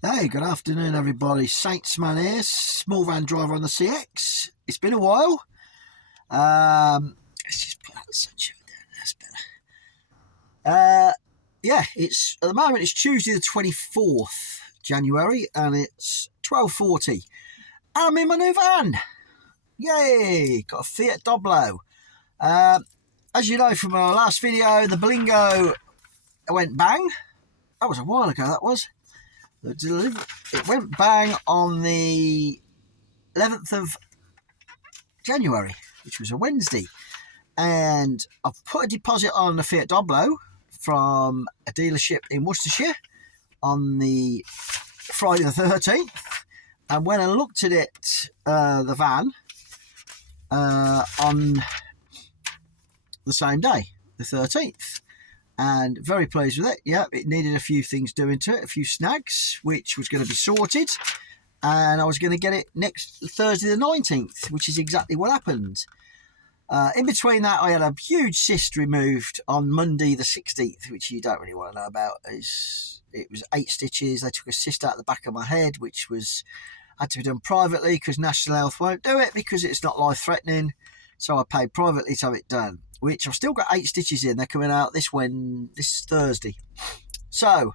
Hey, good afternoon, everybody. Saintsman here, small van driver on the CX. It's been a while. Let's just put out the sunshine down. That's better. Yeah, it's at the moment it's Tuesday the 24th January, and it's 12:40. And I'm in my new van. Yay! Got a Fiat Doblo. As you know from our last video, the Berlingo went bang. That was a while ago. That was. It went bang on the 11th of January, which was a Wednesday. And I've put a deposit on the Fiat Doblo from a dealership in Worcestershire on the Friday the 13th. And when I looked at it, the van, on the same day, the 13th, and very pleased with it. Yeah, it needed a few things doing to it, a few snags, which was going to be sorted, and I was going to get it next Thursday the 19th, which is exactly what happened. In between that, I had a huge cyst removed on Monday the 16th, which you don't really want to know about. It was 8 stitches. They took a cyst out the back of my head, which had to be done privately because National Health won't do it because it's not life-threatening. So I paid privately to have it done, which I've still got 8 stitches in. They're coming out this Thursday. So,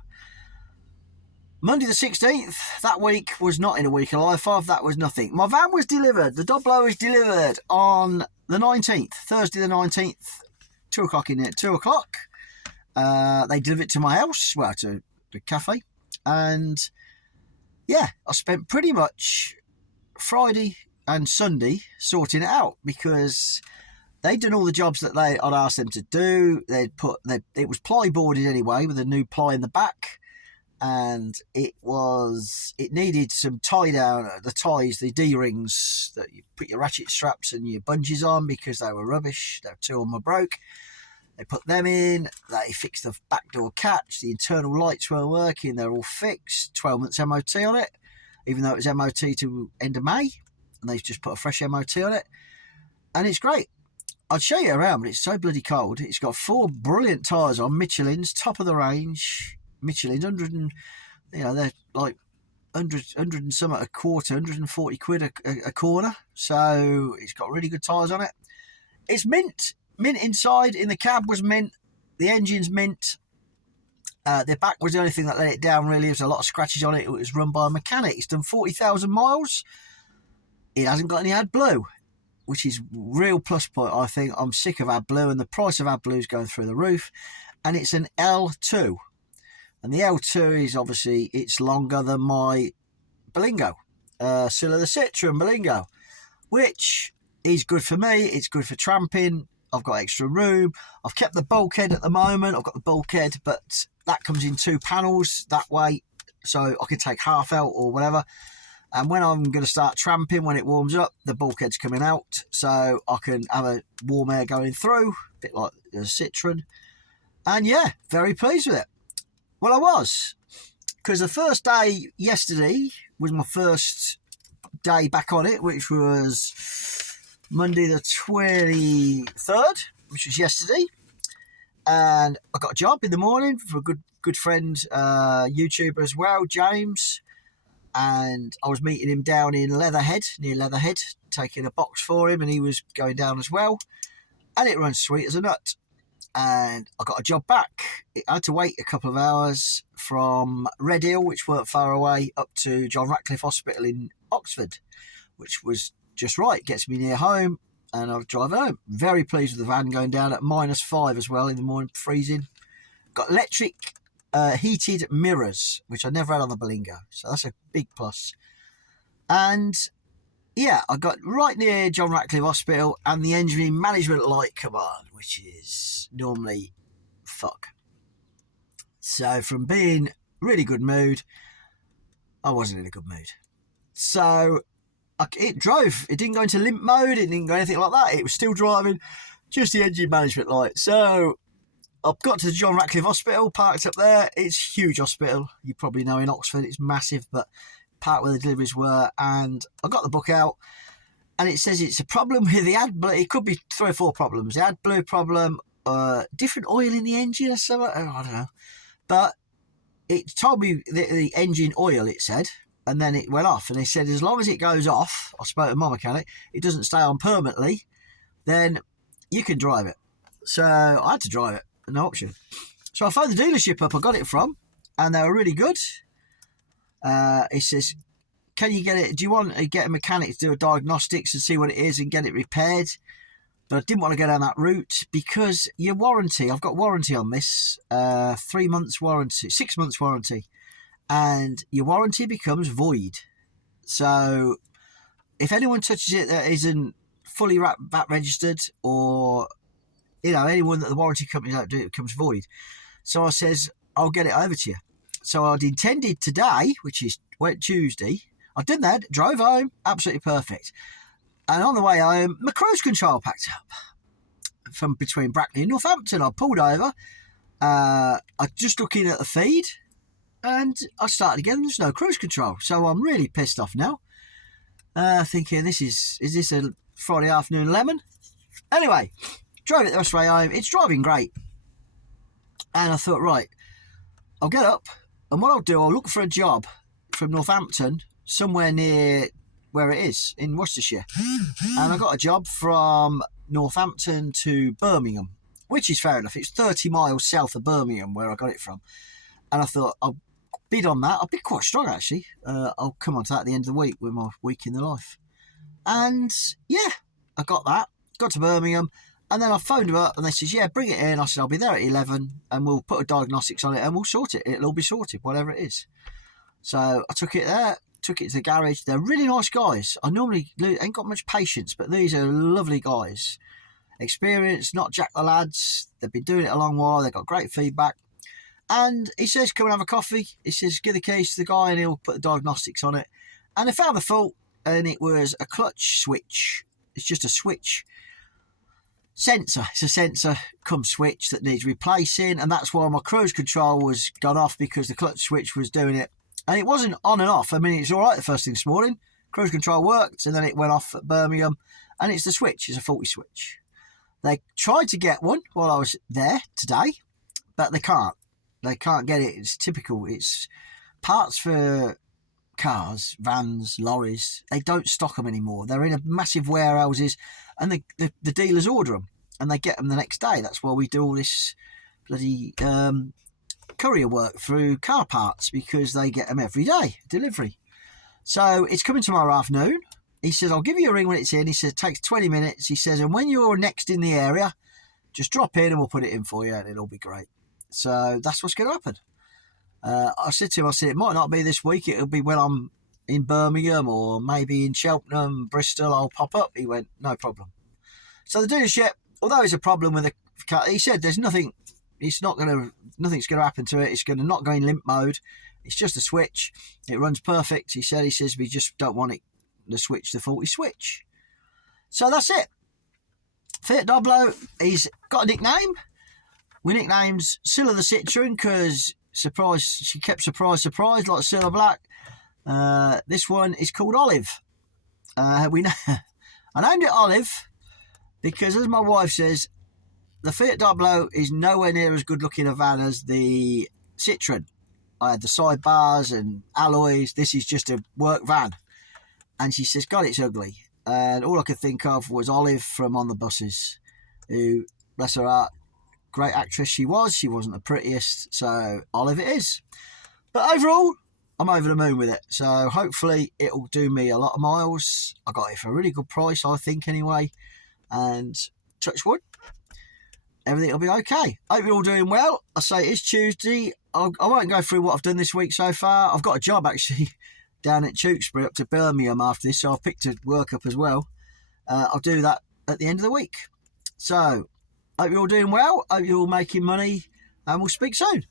Monday the 16th, that week was not in a week of life of. That was nothing. My van was delivered. The Doblo was delivered on the 19th, Thursday the 19th, 2 o'clock in it, 2 o'clock. They delivered it to my house, well, to the cafe. And, yeah, I spent pretty much Friday and Sunday sorting it out because they'd done all the jobs that I'd asked them to do. It was plyboarded anyway with a new ply in the back, and it needed some tie down, the ties, the D-rings that you put your ratchet straps and your bungees on because they were rubbish. 2 of them were broke. They put them in. They fixed the back door catch. The internal lights weren't working. They're all fixed. 12 months MOT on it, even though it was MOT to end of May. And they've just put a fresh MOT on it. And it's great. I'd show you around, but it's so bloody cold. It's got 4 brilliant tyres on, Michelin's, top of the range. Michelin's, 100 and, they're like 100 and some at a quarter, 140 quid a corner. So it's got really good tyres on it. It's mint. Mint inside. In the cab was mint. The engine's mint. The back was the only thing that let it down, really. There's a lot of scratches on it. It was run by a mechanic. It's done 40,000 miles. It hasn't got any AdBlue, which is real plus point, I think. I'm sick of AdBlue, and the price of AdBlue is going through the roof. And it's an L2. And the L2 is obviously, it's longer than my Berlingo. Silla the Citroen Berlingo, which is good for me. It's good for tramping. I've got extra room. I've kept the bulkhead at the moment. I've got the bulkhead, but that comes in 2 panels that way. So I can take half out or whatever. And when I'm going to start tramping, when it warms up, the bulkhead's coming out. So I can have a warm air going through, a bit like the Citroen. And yeah, very pleased with it. Well, I was. Because the first day yesterday was my first day back on it, which was Monday the 23rd, which was yesterday. And I got a job in the morning for a good friend, YouTuber as well, James. And I was meeting him down in near Leatherhead, taking a box for him, and he was going down as well. And it runs sweet as a nut. And I got a job back. I had to wait a couple of hours from Red Hill, which weren't far away, up to John Ratcliffe Hospital in Oxford, which was just right. Gets me near home, and I was driving home. Very pleased with the van going down at -5 as well in the morning, freezing. Got electric heated mirrors, which I never had on the Berlingo, so that's a big plus. And yeah, I got right near John Ratcliffe Hospital, and the engineering management light come on, which is normally fuck. So from being really good mood, I wasn't in a good mood. So it drove. It didn't go into limp mode. It didn't go anything like that. It was still driving, just the engine management light. So I've got to the John Ratcliffe Hospital, parked up there. It's a huge hospital. You probably know in Oxford, it's massive, but parked where the deliveries were. And I got the book out, and it says it's a problem with the AdBlue. It could be 3 or 4 problems. The AdBlue problem, different oil in the engine or something. I don't know. But it told me the engine oil, it said, and then it went off. And they said as long as it goes off, I spoke to my mechanic, it doesn't stay on permanently, then you can drive it. So I had to drive it, no option. So I phoned the dealership up I got it from, and they were really good. It says, can you get it, do you want to get a mechanic to do a diagnostics and see what it is and get it repaired? But I didn't want to go down that route because your warranty, I've got warranty on this, 3 months warranty, 6 months warranty, and your warranty becomes void. So if anyone touches it that isn't fully VAT registered, or anyone that the warranty company don't do, it becomes void. So I says, I'll get it over to you. So I'd intended today, which is Tuesday, I did that, drove home, absolutely perfect. And on the way home, my cruise control packed up from between Brackley and Northampton. I pulled over, I just looking at the feed, and I started again. There's no cruise control, so I'm really pissed off now. Thinking, is this a Friday afternoon lemon? Anyway, drove it the rest of the way home. It's driving great, and I thought, right, I'll get up, and what I'll do, I'll look for a job from Northampton, somewhere near where it is, in Worcestershire. And I got a job from Northampton to Birmingham, which is fair enough. It's 30 miles south of Birmingham, where I got it from. And I thought, I'll bid on that. I'll be quite strong, actually. I'll come on to that at the end of the week with my week in the life. And, yeah, I got that. Got to Birmingham. And then I phoned them up, and they said, yeah, bring it in. I said, I'll be there at 11, and we'll put a diagnostics on it, and we'll sort it. It'll all be sorted, whatever it is. So I took it there. Took it to the garage. They're really nice guys. I normally ain't got much patience, but these are lovely guys. Experienced, not Jack the lads. They've been doing it a long while. They've got great feedback. And he says, come and have a coffee. He says, give the keys to the guy and he'll put the diagnostics on it. And they found the fault, and it was a clutch switch. It's just a switch sensor. It's a sensor cum switch that needs replacing, and that's why my cruise control was gone off, because the clutch switch was doing it. And it wasn't on and off. I mean, it's all right the first thing this morning. Cruise control worked, and then it went off at Birmingham. And it's the switch. It's a faulty switch. They tried to get one while I was there today, but they can't. They can't get it. It's typical. It's parts for cars, vans, lorries. They don't stock them anymore. They're in massive warehouses, and the dealers order them, and they get them the next day. That's why we do all this bloody courier work through car parts, because they get them every day, delivery. So it's coming tomorrow afternoon. He says, I'll give you a ring when it's in. He says, it takes 20 minutes. He says, and when you're next in the area, just drop in and we'll put it in for you, and it'll be great. So that's what's going to happen. I said to him, it might not be this week. It'll be when I'm in Birmingham, or maybe in Cheltenham, Bristol, I'll pop up. He went, no problem. So the dealership, although there's a problem with the car, he said there's nothing. Nothing's going to happen to it. It's going to not go in limp mode. It's just a switch. It runs perfect. He says we just don't want it, the faulty switch. So that's it. Fiat Doblo, he's got a nickname. We nicknamed Scylla the Citroen because, she kept surprise, like Scylla Black. This one is called Olive. I named it Olive because, as my wife says, the Fiat Doblo is nowhere near as good looking a van as the Citroen. I had the sidebars and alloys. This is just a work van. And she says, God, it's ugly. And all I could think of was Olive from On the Buses, who, bless her heart, great actress she was. She wasn't the prettiest, so Olive it is. But overall, I'm over the moon with it. So hopefully it'll do me a lot of miles. I got it for a really good price, I think, anyway. And touch wood, everything will be okay. Hope you're all doing well. I say it is Tuesday. I won't go through what I've done this week so far. I've got a job, actually, down at Tewkesbury up to Birmingham after this, so I've picked a work up as well. I'll do that at the end of the week. So, hope you're all doing well. Hope you're all making money, and we'll speak soon.